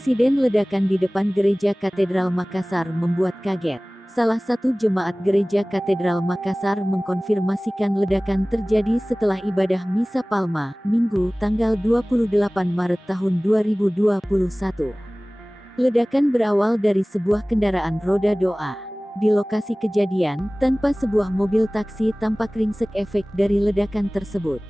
Insiden ledakan di depan Gereja Katedral Makassar membuat kaget. Salah satu jemaat Gereja Katedral Makassar mengkonfirmasikan ledakan terjadi setelah ibadah Misa Palma, Minggu, tanggal 28 Maret tahun 2021. Ledakan berawal dari sebuah kendaraan roda doa. Di lokasi kejadian, tanpa sebuah mobil taksi tampak ringsek efek dari ledakan tersebut.